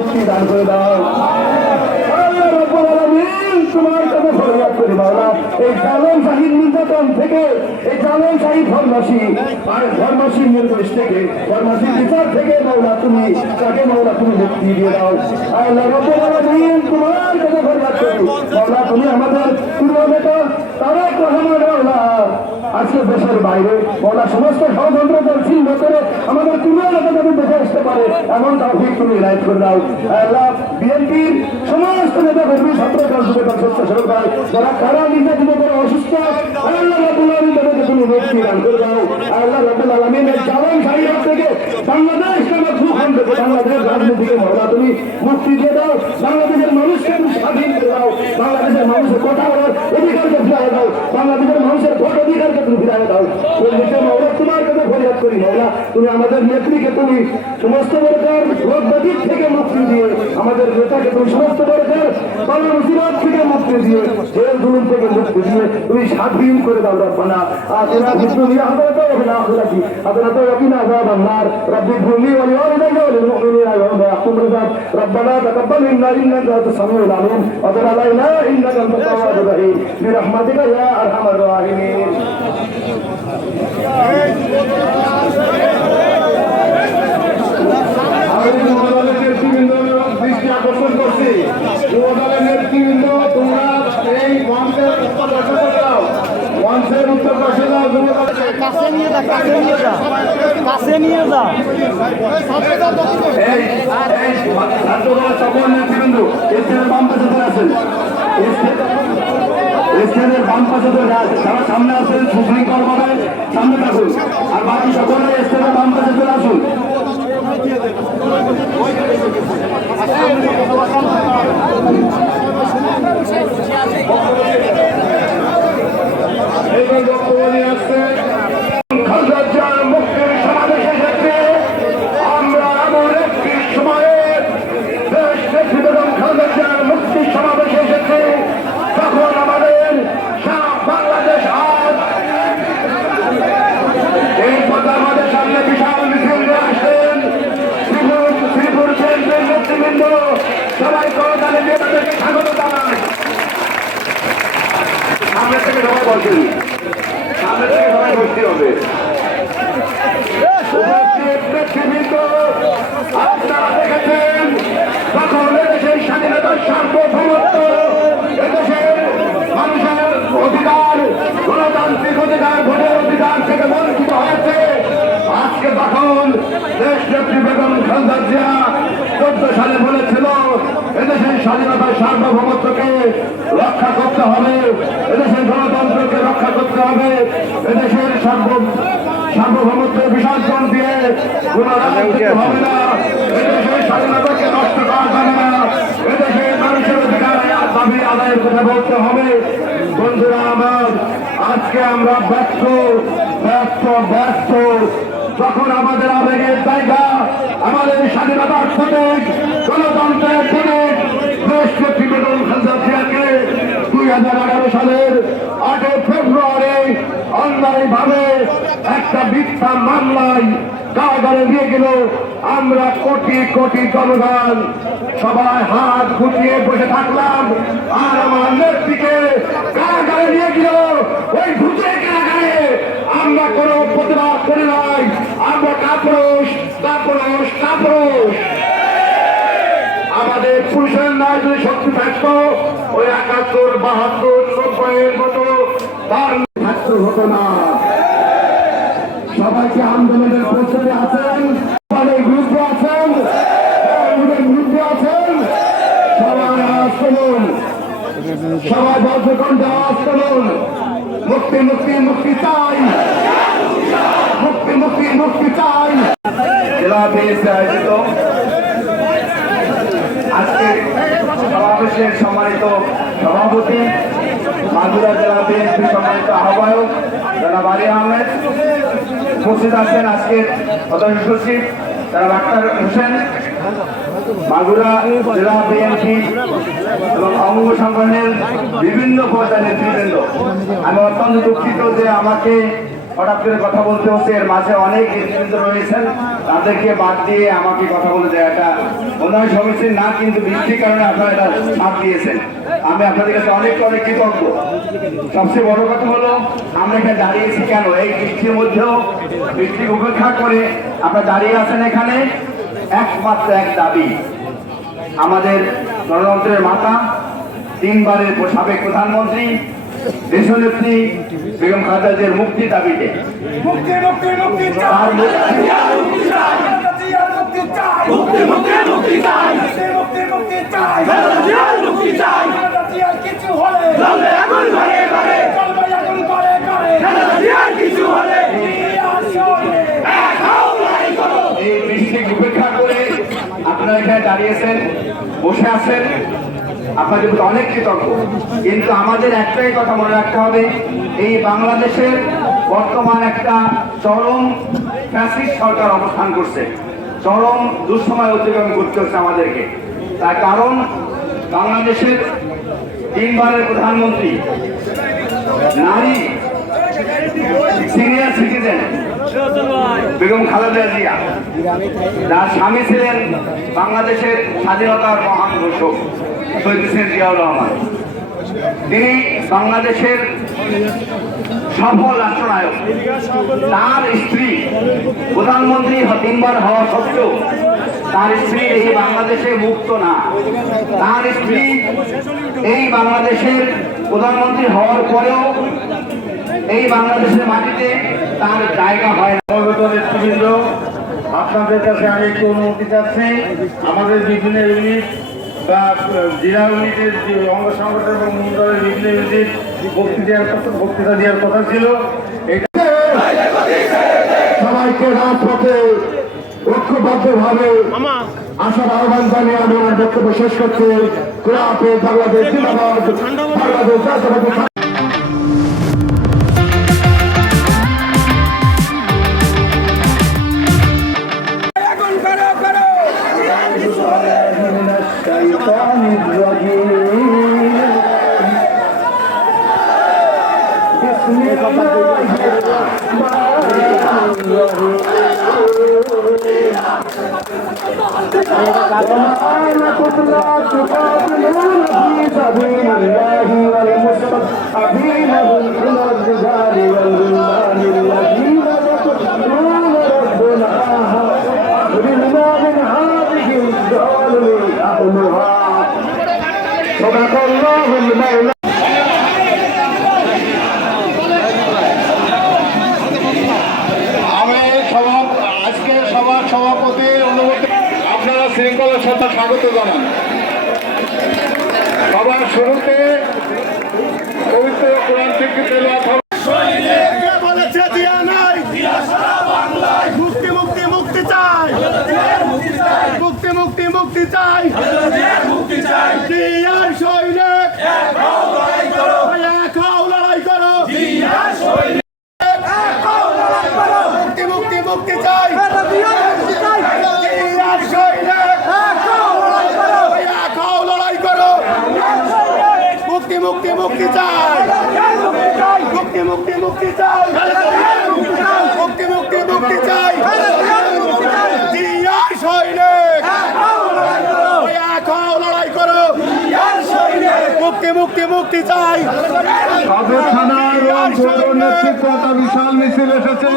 মুক্তি দান করে দাও। তোমার কাছে ফরিয়াদ করি মাওলা, এই জালেম শাহীর নির্যাতন থেকে, এই জালেম শাহী ধর্মসী আর ধর্মসীর নির্দেশ থেকে, ধর্মসীর বিচার থেকে মাওলা তুমি তাকে মাওলা তুমি মুক্তি দিয়ে দাও। আল্লাহ রাব্বুল আলামিন তোমার কাছে ফরিয়াদ করি মাওলা, তুমি আমাদের পূর্ব নেতা তারেক রহমান মাওলা আজকে দেশের বাইরে মাওলা সমস্ত ষড়যন্ত্র ছিন্ন করে আমাদের পূর্ব নেতা যাতে দেখে আসতে পারে এমন তাওফিক তুমি ইনায়েত করে দাও। আল্লাহ বিএনপির সমস্ত নেতা কর্মী ছাত্রদল যুবদল স্বেচ্ছাসেবক দল যারা কারা নির্যাতিত করে অসুস্থ, আল্লাহ রাব্বুল আলামিন তাদেরকে তুমি মুক্তি দান করে দাও। আল্লাহ রাব্বুল আলামিন এই জালেম শাহী থেকে বাংলাদেশ নামক ভূখণ্ড থেকে বাংলাদেশের রাজনীতিকে মাওলা তুমি মুক্তি দিয়ে দাও। বাংলাদেশের মানুষকে তুমি স্বাধীন করে দাও। বাংলাদেশের মানুষের কথা বলার অধিকারকে ফিরিয়ে দাও। বাংলাদেশের মানুষের ভোট অধিকারকে তুমি ফিরিয়ে দাও। মাওলা তোমার কাছে ফরিয়াদ করি মাওলা, তুমি আমাদের নেত্রীকে তুমি সমস্ত প্রকার রোগ ব্যাধি থেকে মুক্তি দিয়ে, আমাদের নেতাকে তুমি সমস্ত প্রকার বাংলা মুসিবত থেকে মুক্তি দিয়ে, জেল জুলুম থেকে মুক্তি দিয়ে তুমি স্বাধীন করে দাও রব্বানা। আতিনা ফিদ দুনিয়া হাসানাতাও ওয়া ফিল আখিরাতি হাসানাতাও ওয়া কিনা আযাবান নার। রব্বি ইগফিরলি ওয়া লিওয়ালিদাইয়া ওয়া লিল মুমিনিনা ইয়াওমা ইয়াকুমুল হিসাব। রব্বানা তাকাব্বাল মিন্না ইন্নাকা আনতাস সামিউল আলিম ওয়া তুব আলাইনা ইন্নাকা আনতাত তাওয়াবুর রহিম বিরহমাতিকা ইয়া আরহামার রাহিমিন। দৃষ্টি আকর্ষণ করছি, যুবদলের নেতৃবৃন্দ তোমরা এই মঞ্চের উত্তর পাশে যাও, মঞ্চের উত্তর পাশে যাও, কাছে নিয়ে যা, কাছে নিয়ে যা, কাছে নিয়ে যা। এই ছাত্রদলের সকল নেতৃবৃন্দ স্টেজের বাম পাশে ধরে আছেন, স্টেজের বাম পাশে ধরে যারা সামনে আছেন সুশৃঙ্খল ভাবে সামনে থাকুন, আর বাকি সকলে স্টেজের বাম পাশে চলে আসুন। এইবার বক্তব্য নিয়ে আসছে খালেদা জিয়ার মুক্তির সমাবেশের ক্ষেত্রে আমরা এমন একটি সময়ে দেশ নেত্রী বেগম খালেদা জিয়ার মুক্তির সমাবেশের ক্ষেত্রে তখন আমাদের সারা বাংলাদেশ আজ এই কথা আমাদের সামনে বিশাল মিছিল নিয়ে আসেন শ্রীপুর কেন্দ্রের নেতৃবৃন্দ সবাই করতালি দিয়ে তাদেরকে স্বাগত জানায়। সামনে থেকে সবাই বলছেন, সামনে থেকে সবাই বসতে হবে। নেতৃবৃন্দ আপনারা দেখেছেন তখন এদেশের স্বাধীনতার সার্বভৌমত্ব, এদেশের মানুষের অধিকার, গণতান্ত্রিক অধিকার, ভোটের অধিকার থেকে বঞ্চিত হয়েছে। আজকে তখন দেশ নেত্রী বেগম খালেদা জিয়া 14 সালে বলেছিল এদেশের স্বাধীনতার সার্বভৌমত্বকে রক্ষা করতে হবে, এদেশের গণতন্ত্রকে রক্ষা করতে হবে, এদেশের সার্বভৌমত্বের বিসর্জন দিয়ে কোনো রাজনীতি হবে না, এদেশের স্বাধীনতাকে নষ্ট করা যাবে না, এদেশের মানুষের অধিকার দাবি আদায়ের কথা বলতে হবে। বন্ধুরা আমার, আজকে আমরা ব্যস্ত যখন আমাদের আবেগের জায়গা, আমাদের স্বাধীনতার প্রতীক, গণতন্ত্রের প্রতীক দেশ নেত্রী বেগম খালেদা জিয়াকে 2011 সালের 8 ফেব্রুয়ারি অন্যায়ভাবে একটা মিথ্যা মামলায় কারাগারে নিয়ে গেল। আমরা কোটি কোটি জনগণ সবাই হাত গুটিয়ে বসে থাকলাম, আর আমার নেত্রীকে কারাগারে নিয়ে গেল। ওই ভূতের কারাগারে আমরা কোনো প্রতিবাদ করি নাই, আমরা কাপুরুষ। আমাদের পুরুষের নয় যদি শক্তি থাকতো ওই 71, 72, 90 মতো তার থাকতে হতো না। সবাইকে আন্দোলনের প্রস্তুতি আছেন, সবাই বিরুদ্ধে আছেন, সবাই আওয়াজ করুন, সবাই বজ্রকণ্ঠে আওয়াজ করুন, মুক্তি মুক্তি মুক্তি চাই, মুক্তি মুক্তি মুক্তি চাই। জেলা বিএনপি আয়োজিত আজকে সমাবেশের সম্মানিত সভাপতি, মাগুরা জেলা বিএনপি সম্মানিত আহ্বায়ক জনাব আলী আহমেদ, উপস্থিত আছেন আজকের সদস্য সচিব জনাব আক্তার হোসেন, মাগুরা জেলা বিএনপি এবং অঙ্গ সংগঠনের বিভিন্ন পর্যায়ের নেতৃবৃন্দ। আমি অত্যন্ত দুঃখিত যে আমাকে হঠাৎ করে কথা বলতে হচ্ছে। এর মাঝে অনেক নেতৃবৃন্দ রয়েছেন, তাদেরকে বাদ দিয়ে আমাকে কথা বলে দেওয়াটা মনে হয় সমীচীন না, কিন্তু বৃষ্টির কারণে আপনারা এটা সাথ দিয়েছেন। আমি আপনাদের কাছে অনেক অনেক কৃতজ্ঞ। সবচেয়ে বড় কথা হলো আমরা এখানে দাঁড়িয়েছি কেন, এই বৃষ্টির মধ্যেও বৃষ্টি উপেক্ষা করে আপনারা দাঁড়িয়ে আছেন এখানে একমাত্র এক দাবি, আমাদের গণতন্ত্রের মাতা, তিনবারের সাবেক প্রধানমন্ত্রী দেশনেত্রী বেগম খালেদা জিয়ার মুক্তি দাবিতে তার এই বৃষ্টিকে উপেক্ষা করে আপনারা এখানে দাঁড়িয়েছেন, বসে আছেন, আপনাদের প্রতি অনেক কৃতজ্ঞ। কিন্তু আমাদের একটাই কথা মনে রাখতে হবে, এই বাংলাদেশের বর্তমান একটা চরম ফ্যাসিস্ট সরকার অবস্থান করছে, চরম দুঃসময় অতিক্রম করতে হচ্ছে আমাদেরকে। তার কারণ বাংলাদেশের তিনবারের প্রধানমন্ত্রী, নারী, সিনিয়র সিটিজেন বেগম খালেদা জিয়া, যার স্বামী ছিলেন বাংলাদেশের স্বাধীনতার মহান ঘোষক শহীদ জিয়াউর রহমান, তিনি বাংলাদেশের সফল রাষ্ট্রনায়ক। তার স্ত্রী প্রধানমন্ত্রী তিনবার হওয়া সত্ত্বেও তার স্ত্রী এই বাংলাদেশে মুক্ত না। তার স্ত্রী এই বাংলাদেশের প্রধানমন্ত্রী হওয়ার পরেও এই বাংলাদেশের মাটিতে তার জায়গা হয় না। নেতৃবৃন্দ, আপনাদের কাছে আমি একটু অনুমতি চাচ্ছি, আমাদের বিভিন্ন ইউনিট বা জেলা ইউনিটের যে অঙ্গ সংগঠন এবং মন্ডলের বিভিন্ন ইউনিট বক্তৃতা দেওয়ার কথা ছিল। সবাইকে রাজপথে ঐক্যবদ্ধভাবে আসার আহ্বান জানিয়ে আমি আমার বক্তব্য শেষ করছি। বাংলাদেশ জিন্দাবাদ, বাংলাদেশ জাতীয়তাবাদী। আজকের সভার সভাপতির অনুমতি আপনারা শৃঙ্খলার সাথে স্বাগত জানান। সবার শুরুতে পবিত্র কোরআন থেকে তেলাওয়াত হবে। মুক্তি চাই, মুক্তি চাই, জিয়ার সৈনিক এক হও লড়াই করো, জিয়ার সৈনিক মুক্তি চাই, জিয়ার সৈনিক এক হও লড়াই করো, মুক্তি চাই, মুক্তি চাই, মুক্তি চাই, জিয়ার সৈনিক এক হও লড়াই করো, মুক্তি চাই। সদর থানার নেতৃত্বে একটা বিশাল মিছিল এসেছে।